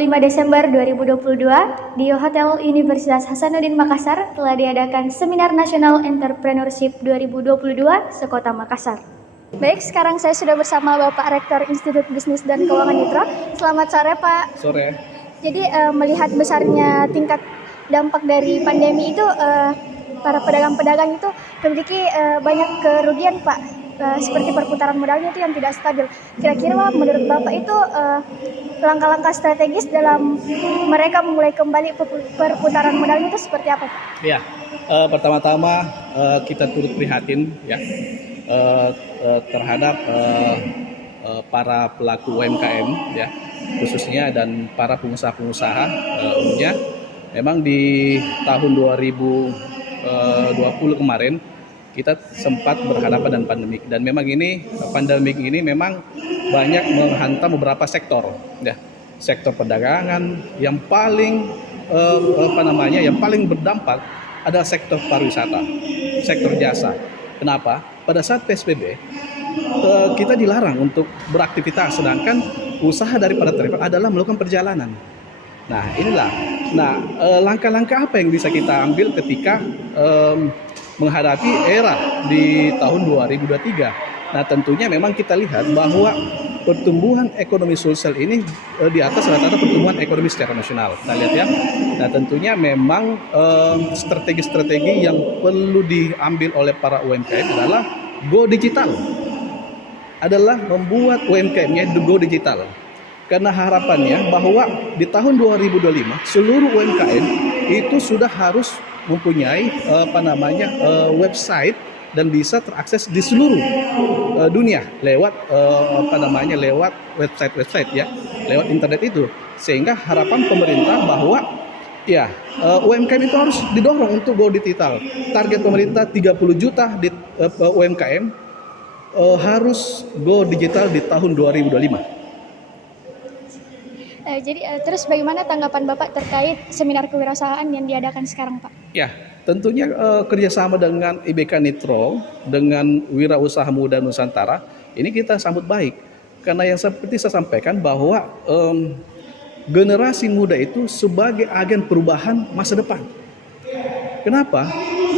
25 Desember 2022 di Hotel Universitas Hasanuddin Makassar telah diadakan Seminar Nasional Entrepreneurship 2022 Sekota Makassar. Baik, sekarang saya sudah bersama Bapak Rektor Institut Bisnis dan Keuangan Nitro. Selamat sore, Pak. Sore. Jadi melihat besarnya tingkat dampak dari pandemi itu, para pedagang-pedagang itu memiliki banyak kerugian, Pak. Seperti perputaran modalnya itu yang tidak stabil. Kira-kira menurut Bapak itu langkah-langkah strategis dalam mereka memulai kembali perputaran modalnya itu seperti apa, Pak? Ya, pertama-tama kita turut prihatin ya terhadap para pelaku UMKM ya khususnya dan para pengusaha-pengusaha umumnya. Memang di tahun 2020 kemarin kita sempat berhadapan dengan pandemik, dan memang pandemik ini memang banyak menghantam beberapa sektor ya. Sektor perdagangan yang paling yang paling berdampak adalah sektor pariwisata, sektor jasa. Kenapa? Pada saat PSBB kita dilarang untuk beraktivitas, sedangkan usaha daripada travel adalah melakukan perjalanan. Nah, inilah. Langkah-langkah apa yang bisa kita ambil ketika menghadapi era di tahun 2023. Nah, tentunya memang kita lihat bahwa pertumbuhan ekonomi sosial ini di atas rata-rata pertumbuhan ekonomi secara nasional. Kita lihat ya. Nah, tentunya memang strategi-strategi yang perlu diambil oleh para UMKM adalah go digital. Adalah membuat UMKM-nya go digital. Karena harapannya bahwa di tahun 2025 seluruh UMKM itu sudah harus mempunyai website dan bisa terakses di seluruh dunia lewat lewat website ya, lewat internet itu. Sehingga harapan pemerintah bahwa ya UMKM itu harus didorong untuk go digital. Target pemerintah 30 juta di UMKM harus go digital di tahun 2025. Jadi terus bagaimana tanggapan Bapak terkait seminar kewirausahaan yang diadakan sekarang, Pak? Ya, tentunya kerjasama dengan IBK Nitro, dengan Wirausaha Muda Nusantara, ini kita sambut baik. Karena yang seperti saya sampaikan bahwa generasi muda itu sebagai agen perubahan masa depan. Kenapa?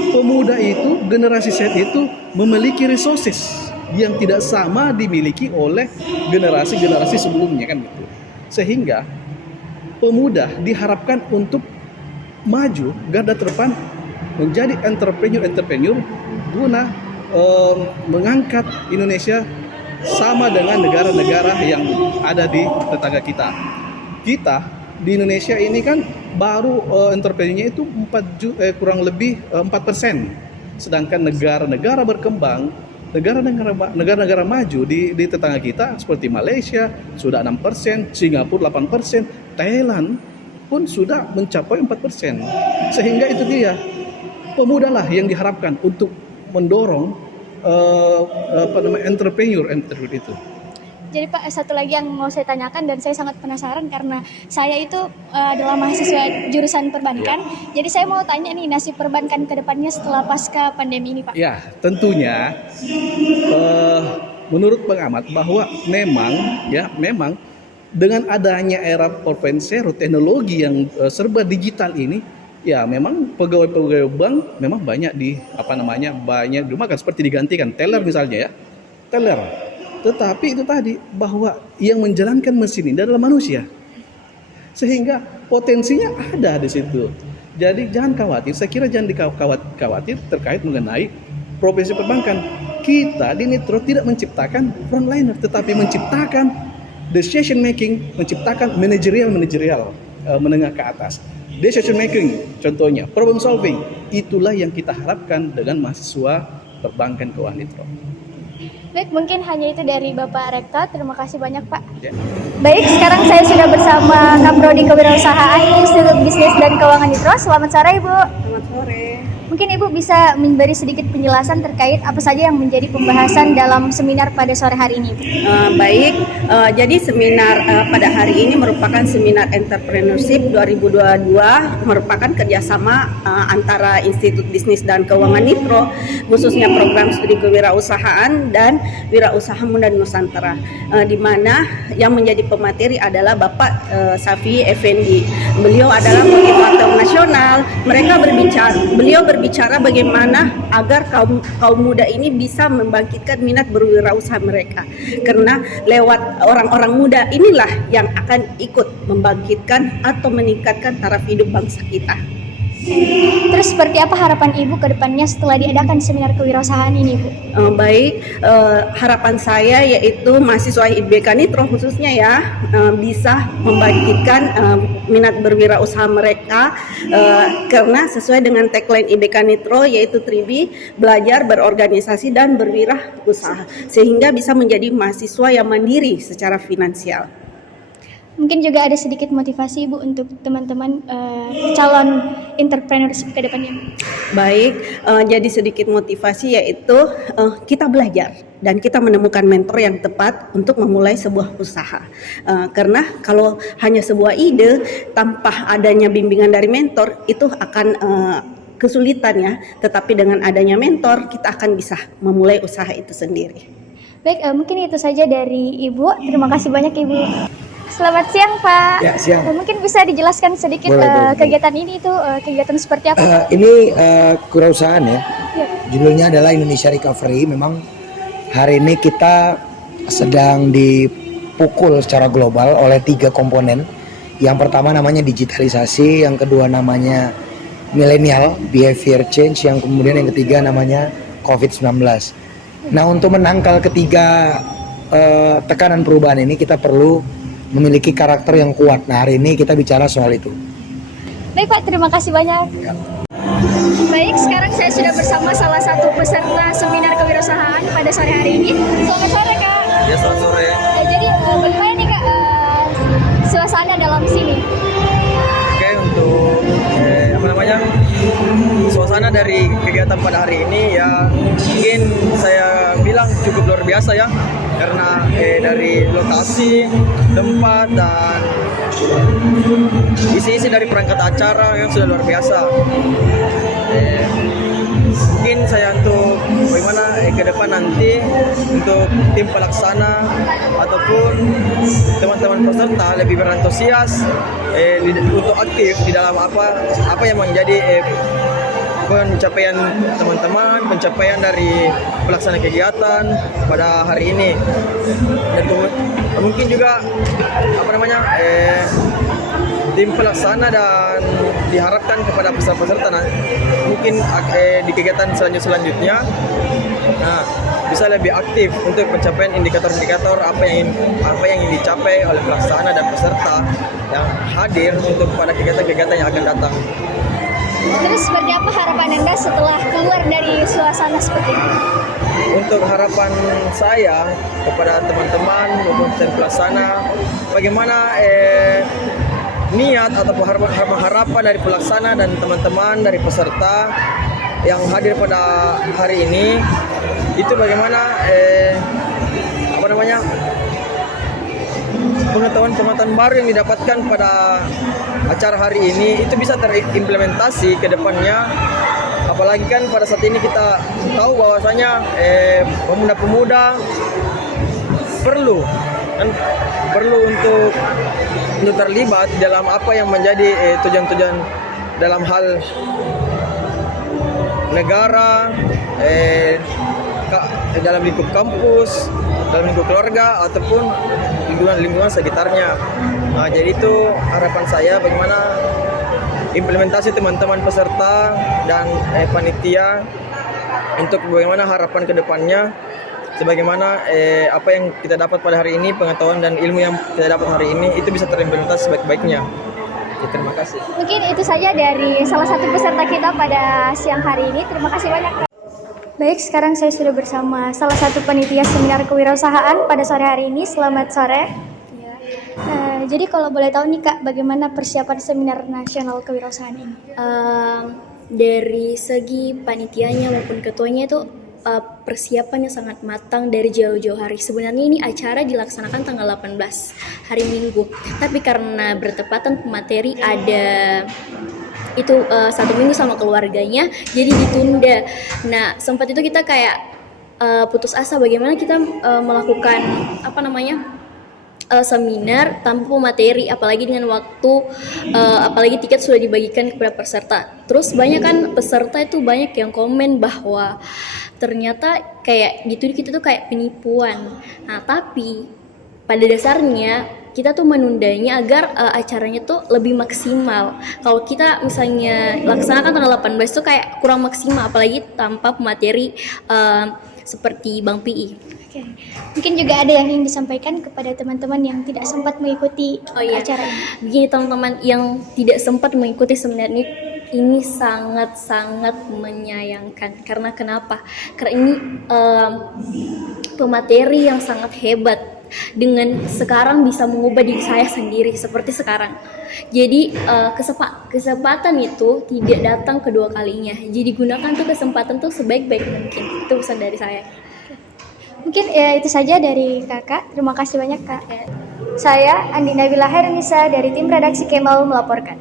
Pemuda itu, generasi Z itu memiliki resources yang tidak sama dimiliki oleh generasi-generasi sebelumnya kan gitu. Sehingga pemuda diharapkan untuk maju garda terdepan menjadi entrepreneur guna mengangkat Indonesia sama dengan negara-negara yang ada di tetangga kita. Kita di Indonesia ini kan baru entrepreneurnya itu kurang lebih 4%. Sedangkan negara-negara berkembang, negara-negara maju di tetangga kita seperti Malaysia sudah 6%, Singapura 8%, Thailand pun sudah mencapai 4%. Sehingga itu dia, pemudalah yang diharapkan untuk mendorong entrepreneur itu. Jadi Pak, satu lagi yang mau saya tanyakan dan saya sangat penasaran karena saya itu adalah mahasiswa jurusan perbankan. Ya. Jadi saya mau tanya nih, nasib perbankan ke depannya setelah pasca pandemi ini, Pak. Ya, tentunya menurut pengamat bahwa memang dengan adanya era 4.0 teknologi yang serba digital ini, ya memang pegawai-pegawai bank memang banyak banyak dimakan, seperti digantikan teller misalnya ya. Teller. Tetapi itu tadi bahwa yang menjalankan mesin ini adalah manusia. Sehingga potensinya ada di situ. Jadi jangan khawatir, saya kira jangan khawatir terkait mengenai profesi perbankan. Kita di Nitro tidak menciptakan frontliner, tetapi menciptakan decision making, menciptakan manajerial menengah ke atas. Decision making contohnya, problem solving, itulah yang kita harapkan dengan mahasiswa perbankan keuangan Nitro. Baik, mungkin hanya itu dari Bapak Rektor. Terima kasih banyak, Pak. Ya. Baik, sekarang saya sudah bersama Kaprodi Kewirausahaan Institut Bisnis dan Keuangan Nitro. Selamat sore, Ibu. Selamat sore. Mungkin Ibu bisa memberi sedikit penjelasan terkait apa saja yang menjadi pembahasan dalam seminar pada sore hari ini, Ibu. Baik, jadi seminar pada hari ini merupakan seminar entrepreneurship 2022, merupakan kerjasama antara Institut Bisnis dan Keuangan Nitro, khususnya program studi kewirausahaan dan wirausaha muda Nusantara, di mana yang menjadi pemateri adalah Bapak Safi Effendi. Beliau adalah motivator nasional. Beliau berbicara bagaimana agar kaum muda ini bisa membangkitkan minat berwirausaha mereka, karena lewat orang-orang muda inilah yang akan ikut membangkitkan atau meningkatkan taraf hidup bangsa kita. Terus seperti apa harapan Ibu ke depannya setelah diadakan seminar kewirausahaan ini, Bu? Baik, harapan saya yaitu mahasiswa IBK Nitro khususnya ya bisa membangkitkan minat berwirausaha mereka, karena sesuai dengan tagline IBK Nitro yaitu Tribi, belajar, berorganisasi dan berwirausaha, sehingga bisa menjadi mahasiswa yang mandiri secara finansial. Mungkin juga ada sedikit motivasi Ibu untuk teman-teman calon entrepreneurship ke depannya. Baik, jadi sedikit motivasi yaitu kita belajar dan kita menemukan mentor yang tepat untuk memulai sebuah usaha. Karena kalau hanya sebuah ide tanpa adanya bimbingan dari mentor itu akan kesulitan ya. Tetapi dengan adanya mentor kita akan bisa memulai usaha itu sendiri. Baik, mungkin itu saja dari Ibu. Terima kasih banyak Ibu. Selamat siang Pak. Ya, siang. Mungkin bisa dijelaskan sedikit Boleh. kegiatan ini itu kegiatan seperti apa? Ini kewirausahaan ya. Ya. Judulnya adalah Indonesia Recovery. Memang hari ini kita sedang dipukul secara global oleh 3 komponen. Yang pertama namanya digitalisasi, yang kedua namanya millennial behavior change, yang kemudian yang ketiga namanya COVID-19. Nah, untuk menangkal ketiga tekanan perubahan ini kita perlu memiliki karakter yang kuat. Nah, hari ini kita bicara soal itu. Baik Pak, terima kasih banyak. Ya. Baik, sekarang saya sudah bersama salah satu peserta seminar kewirausahaan pada sore hari ini. Selamat sore Kak. Ya, selamat sore. Jadi bagaimana nih Kak suasana dalam sini? Oke, untuk suasana dari kegiatan pada hari ini ya mungkin saya bilang cukup luar biasa ya, karena dari lokasi, tempat dan isi-isi dari perangkat acara yang sudah luar biasa. Mungkin saya untuk bagaimana ke depan nanti untuk tim pelaksana ataupun teman-teman peserta lebih berantusias untuk aktif di dalam apa yang menjadi pencapaian teman-teman, pencapaian dari pelaksana kegiatan pada hari ini. Dan mungkin juga tim pelaksana dan diharapkan kepada peserta-peserta mungkin di kegiatan selanjutnya bisa lebih aktif untuk pencapaian indikator-indikator apa yang ingin dicapai oleh pelaksana dan peserta yang hadir untuk pada kegiatan-kegiatan yang akan datang. Terus seperti apa harapan Anda setelah keluar dari suasana seperti ini? Untuk harapan saya kepada teman-teman maupun tim pelaksana, bagaimana niat atau harapan dari pelaksana dan teman-teman dari peserta yang hadir pada hari ini itu bagaimana pengetahuan-pengetahuan baru yang didapatkan pada acara hari ini itu bisa terimplementasi ke depannya. Apalagi kan pada saat ini kita tahu bahwasanya pemuda-pemuda perlu untuk terlibat dalam apa yang menjadi tujuan-tujuan dalam hal negara, dalam lingkup kampus, dalam lingkup keluarga ataupun lingkungan sekitarnya. Nah, jadi itu harapan saya bagaimana implementasi teman-teman peserta dan panitia untuk bagaimana harapan ke depannya, sebagaimana apa yang kita dapat pada hari ini, pengetahuan dan ilmu yang kita dapat hari ini itu bisa terimplementasi sebaik-baiknya. Terima kasih. Mungkin itu saja dari salah satu peserta kita pada siang hari ini. Terima kasih banyak Kak. Baik, sekarang saya sudah bersama salah satu panitia seminar kewirausahaan pada sore hari ini. Selamat sore. Jadi kalau boleh tahu nih Kak, bagaimana persiapan seminar nasional kewirausahaan ini? Dari segi panitianya maupun ketuanya itu persiapannya sangat matang dari jauh-jauh hari. Sebenarnya ini acara dilaksanakan tanggal 18 hari Minggu, tapi karena bertepatan pemateri ada itu 1 minggu sama keluarganya, jadi ditunda. Nah, sempat itu kita kayak putus asa bagaimana kita melakukan seminar tanpa materi, apalagi dengan waktu, apalagi tiket sudah dibagikan kepada peserta. Terus banyak kan peserta itu banyak yang komen bahwa ternyata kayak gitu kita tuh kayak penipuan. Nah, tapi pada dasarnya kita tuh menundanya agar acaranya tuh lebih maksimal. Kalau kita misalnya laksanakan tanggal 18 tuh kayak kurang maksimal, apalagi tanpa pemateri seperti Bang PI. Oke. Mungkin juga ada yang ingin disampaikan kepada teman-teman yang tidak sempat mengikuti acara ini. Begini teman-teman yang tidak sempat mengikuti seminar ini sangat-sangat menyayangkan. Karena kenapa? Karena ini pemateri yang sangat hebat. Dengan sekarang bisa mengubah diri saya sendiri seperti sekarang. Jadi kesempatan itu tidak datang kedua kalinya. Jadi gunakan tuh kesempatan tuh sebaik-baik mungkin. Itu pesan dari saya. Mungkin ya itu saja dari kakak. Terima kasih banyak kak. Saya Andi Nabila Hairunisa dari tim redaksi Kemal melaporkan.